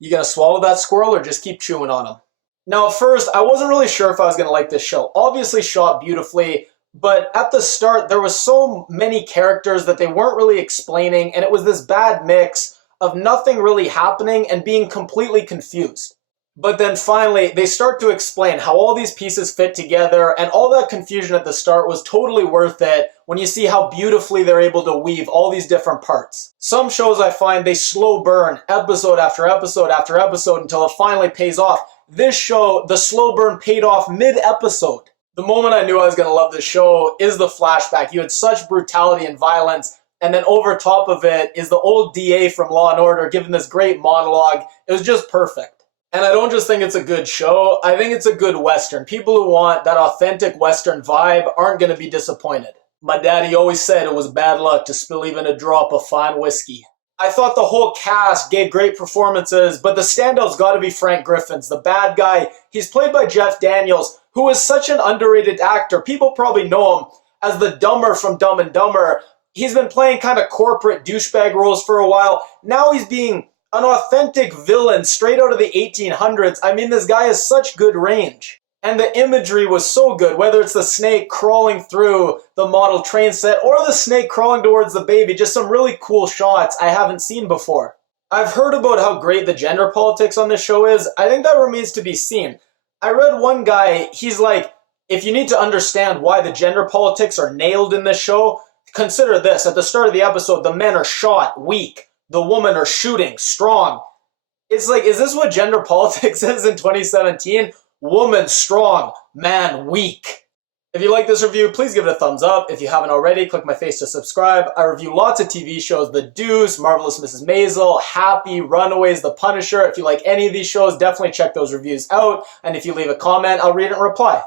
You gonna swallow that squirrel or just keep chewing on him? Now, at first, I wasn't really sure if I was gonna like this show. Obviously shot beautifully, but at the start, there was so many characters that they weren't really explaining, and it was this bad mix of nothing really happening and being completely confused. But then finally, they start to explain how all these pieces fit together, and all that confusion at the start was totally worth it when you see how beautifully they're able to weave all these different parts. Some shows I find they slow burn episode after episode after episode until it finally pays off. This show, the slow burn paid off mid-episode. The moment I knew I was going to love this show is the flashback. You had such brutality and violence, and then over top of it is the old DA from Law & Order giving this great monologue. It was just perfect. And I don't just think it's a good show, I think it's a good Western. People who want that authentic Western vibe aren't going to be disappointed. My daddy always said it was bad luck to spill even a drop of fine whiskey. I thought the whole cast gave great performances, but the standout's got to be Frank Griffin's, the bad guy. He's played by Jeff Daniels, who is such an underrated actor. People probably know him as the Dumber from Dumb and Dumber. He's been playing kind of corporate douchebag roles for a while. Now he's being an authentic villain straight out of the 1800s. I mean, this guy has such good range. And the imagery was so good, whether it's the snake crawling through the model train set or the snake crawling towards the baby, just some really cool shots I haven't seen before. I've heard about how great the gender politics on this show is. I think that remains to be seen. I read one guy, he's like, if you need to understand why the gender politics are nailed in this show, consider this. At the start of the episode, the men are shot, weak. The women are shooting, strong. It's like, is this what gender politics is in 2017? Woman strong, man weak. If you like this review, please give it a thumbs up. If you haven't already, click my face to subscribe. I review lots of TV shows, The Deuce, Marvelous Mrs. Maisel, Happy, Runaways, The Punisher. If you like any of these shows, definitely check those reviews out. And if you leave a comment, I'll read it and reply.